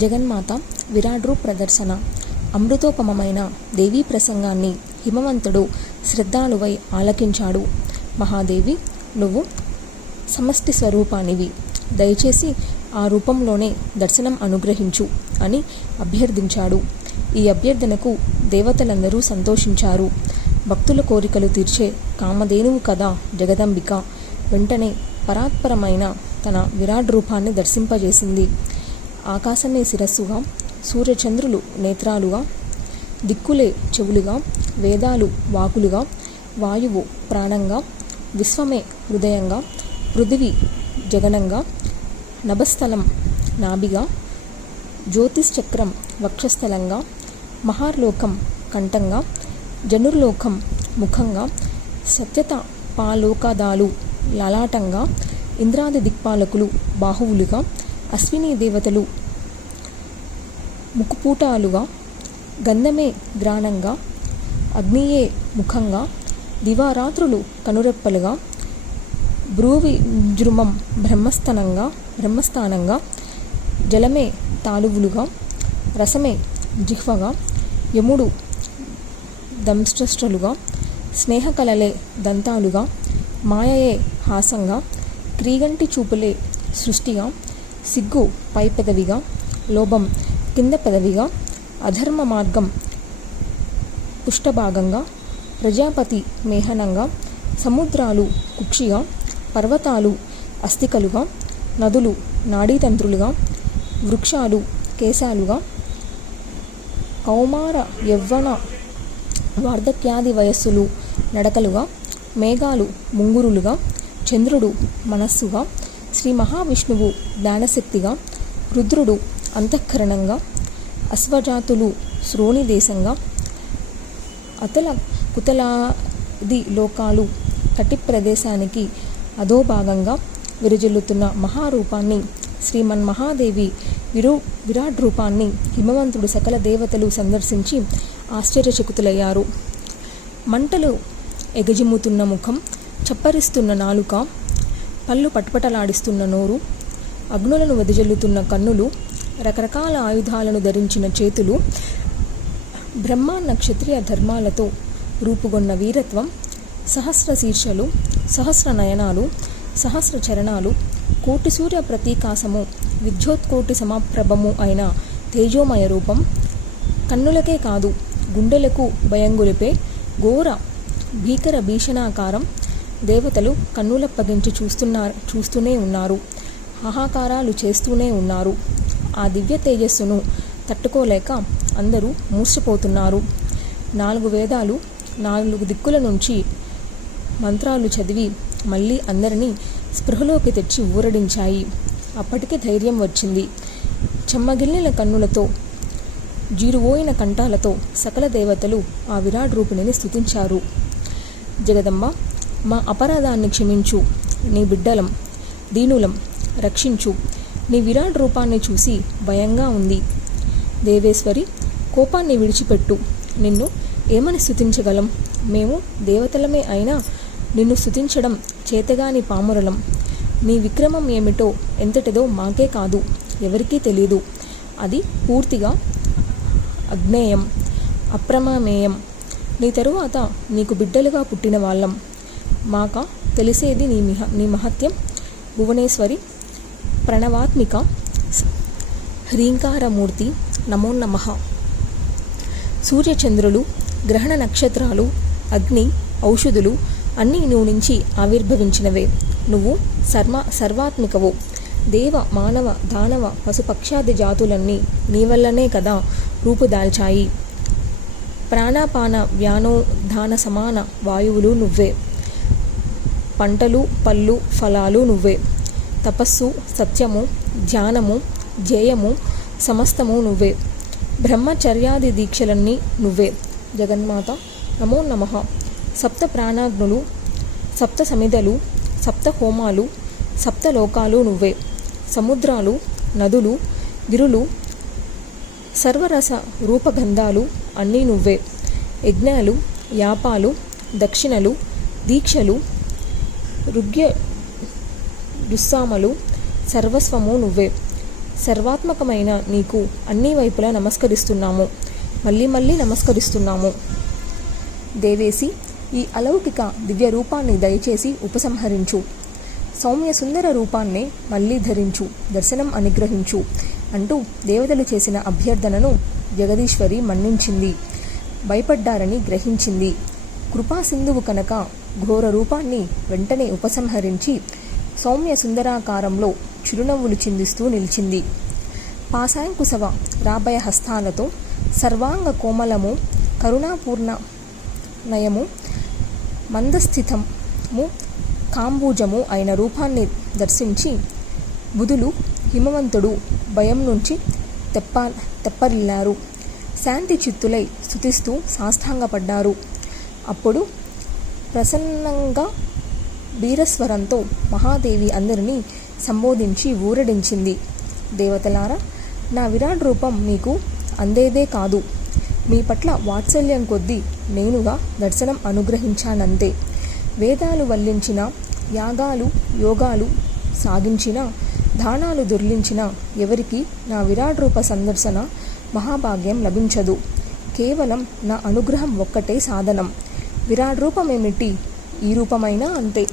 జగన్మాత విరాట్ రూప్ ప్రదర్శన. అమృతోపమమైన దేవీ ప్రసంగాన్ని హిమవంతుడు శ్రద్ధాళువై ఆలకించాడు. మహాదేవి, నువ్వు సమష్టి స్వరూపానివి, దయచేసి ఆ రూపంలోనే దర్శనం అనుగ్రహించు అని అభ్యర్థించాడు. ఈ అభ్యర్థనకు దేవతలందరూ సంతోషించారు. భక్తుల కోరికలు తీర్చే కామధేనువు కదా జగదంబిక. వెంటనే పరాత్పరమైన తన విరాట్ రూపాన్ని దర్శింపజేసింది. ఆకాశమే శిరస్సుగా, సూర్యచంద్రులు నేత్రాలుగా, దిక్కులే చెవులుగా, వేదాలు వాకులుగా, వాయువు ప్రాణంగా, విశ్వమే హృదయంగా, పృథివీ జగనంగా, నభస్థలం నాభిగా, జ్యోతిశ్చక్రం వక్షస్థలంగా, మహార్లోకం కంఠంగా, జనుర్లోకం ముఖంగా, సత్యత పాలోకాదాలు లలాటంగా, ఇంద్రాది దిక్పాలకులు బాహువులుగా, అశ్విని దేవతలు ముకుపూటాలుగా, గంధమే గ్రాణంగా, అగ్నియే ముఖంగా, దివారాత్రులు కనురెప్పలుగా, భ్రూవిజృంభం బ్రహ్మస్థానంగా, జలమే తాలువులుగా, రసమే జిహ్వగా, యముడు దంష్ట్రలుగా, స్నేహకలలే దంతాలుగా, మాయయే హాసంగా, క్రీగంటి చూపులే సృష్టిగా, సిగ్గు పై పెదవిగా, లోభం కింద పెదవిగా, అధర్మ మార్గం పుష్టభాగంగా, ప్రజాపతి మేహనంగా, సముద్రాలు కుక్షిగా, పర్వతాలు అస్థికలుగా, నదులు నాడీతంత్రులుగా, వృక్షాలు కేశాలుగా, కౌమార యవ్వన వార్ధక్యాది వయస్సులు నడకలుగా, మేఘాలు ముంగురులుగా, చంద్రుడు మనస్సుగా, శ్రీ మహావిష్ణువు జ్ఞానశక్తిగా, రుద్రుడు అంతఃకరణంగా, అశ్వజాతులు శ్రోణి దేశంగా, అతల కుతలాది లోకాలు కటి ప్రదేశానికి అధోభాగంగా విరజిల్లుతున్న మహారూపాన్ని, శ్రీమన్మహాదేవి విరాట్ రూపాన్ని హిమవంతుడు సకల దేవతలు సందర్శించి ఆశ్చర్యచకితులయ్యారు. మంటలు ఎగజిమ్ముతున్న ముఖం, చప్పరిస్తున్న నాలుక, పళ్ళు పటపటలాడిస్తున్న నోరు, అగ్నులను వెదజల్లుతున్న కన్నులు, రకరకాల ఆయుధాలను ధరించిన చేతులు, బ్రహ్మాండ క్షత్రియ ధర్మాలతో రూపుగొన్న వీరత్వం, సహస్ర శీర్షలు, సహస్ర నయనాలు, సహస్ర చరణాలు, కోటి సూర్య ప్రతీకాసము, విద్యోత్కోటి సమాప్రభము అయిన తేజోమయ రూపం, కన్నులకే కాదు గుండెలకు భయంగొలిపే ఘోర భీకర భీషణాకారం. దేవతలు కన్నులప్పగించి చూస్తూనే ఉన్నారు, హాహాకారాలు చేస్తూనే ఉన్నారు. ఆ దివ్య తేజస్సును తట్టుకోలేక అందరూ మూర్ఛపోతున్నారు. 4 వేదాలు 4 దిక్కుల నుంచి మంత్రాలు చదివి మళ్ళీ అందరినీ స్పృహలోకి తెచ్చి ఊరడించాయి. అప్పటికే ధైర్యం వచ్చింది. చెమ్మగిల్లిన కన్నులతో, జీరువోయిన కంఠాలతో సకల దేవతలు ఆ విరాట్ రూపిణిని స్తుతించారు. జగదంబ, మా అపరాధాన్ని క్షమించు, నీ బిడ్డలం, దీనులం, రక్షించు. నీ విరాట్ రూపాన్ని చూసి భయంగా ఉంది. దేవేశ్వరి, కోపాన్ని విడిచిపెట్టు. నిన్ను ఏమని స్తుతించగలం? మేము దేవతలమే అయినా నిన్ను స్తుతించడం చేతగాని పామురలం. నీ విక్రమం ఏమిటో ఎంతటిదో మాకే కాదు, ఎవరికీ తెలీదు. అది పూర్తిగా అజ్ఞేయం, అప్రమేయం. నీ తరువాత నీకు బిడ్డలుగా పుట్టిన వాళ్ళం. మాక తెలిసేది నీ మహత్యం. భువనేశ్వరి, ప్రణవాత్మిక, హ్రీంకారమూర్తి, నమో నమః. సూర్యచంద్రులు, గ్రహణ నక్షత్రాలు, అగ్ని, ఔషధులు అన్నీ నువ్వు నుంచి ఆవిర్భవించినవే. నువ్వు సర్వాత్మికవు. దేవ మానవ దానవ పశుపక్షాది జాతులన్నీ నీ వల్లనే కదా రూపుదాల్చాయి. ప్రాణాపాన వ్యానోధాన సమాన వాయువులు నువ్వే. పంటలు పళ్ళు ఫలాలు నువ్వే. తపస్సు, సత్యము, ధ్యానము, ధ్యేయము సమస్తము నువ్వే. బ్రహ్మచర్యాది దీక్షలన్నీ నువ్వే. జగన్మాత, నమో నమః. సప్త ప్రాణాగ్నులు, సప్త సమిధలు, సప్త హోమాలు, సప్త లోకాలు నువ్వే. సముద్రాలు, నదులు, గిరులు, సర్వరస రూపగంధాలు అన్నీ నువ్వే. యజ్ఞాలు, యాపాలు, దక్షిణలు, దీక్షలు, రుగ్య దుస్సామలు సర్వస్వము నువ్వే. సర్వాత్మకమైన నీకు అన్ని వైపులా నమస్కరిస్తున్నాము, మళ్ళీ నమస్కరిస్తున్నాము. దేవేసి, ఈ అలౌకిక దివ్య రూపాన్ని దయచేసి ఉపసంహరించు. సౌమ్య సుందర రూపాన్నే మళ్ళీ ధరించు, దర్శనం అనుగ్రహించు అంటూ దేవతలు చేసిన అభ్యర్థనను జగదీశ్వరి మన్నించింది. భయపడ్డారని గ్రహించింది. కృపా సింధువు కనుక ఘోర రూపాన్ని వెంటనే ఉపసంహరించి సౌమ్య సుందరాకారంలో చిరునవ్వులు చిందిస్తూ నిలిచింది. పాశాంకుశవ రాభయ హస్తాలతో సర్వాంగ కోమలము, కరుణాపూర్ణ నయము, మందస్థితము, కాంబూజము అయిన రూపాన్ని దర్శించి బుధులు హిమవంతుడు భయం నుంచి తెప్పరిల్లారు. శాంతి చిత్తులై స్తుతిస్తూ సాష్టాంగపడ్డారు. అప్పుడు ప్రసన్నంగా వీరస్వరంతో మహాదేవి అందరినీ సంబోధించి ఊరడించింది. దేవతలారా, నా విరాట్ రూపం మీకు అందేదే కాదు, మీ పట్ల వాత్సల్యం కొద్దీ నేనుగా దర్శనం అనుగ్రహించానంతే. వేదాలు వల్లించిన, యాగాలు యోగాలు సాగించిన, దానాలు దొర్లించిన ఎవరికి నా విరాట్ రూప సందర్శన మహాభాగ్యం లభించదు. కేవలం నా అనుగ్రహం ఒక్కటే సాధనం. విరాట్ రూపమేమిటి, ఈ రూపమైనా అంతే.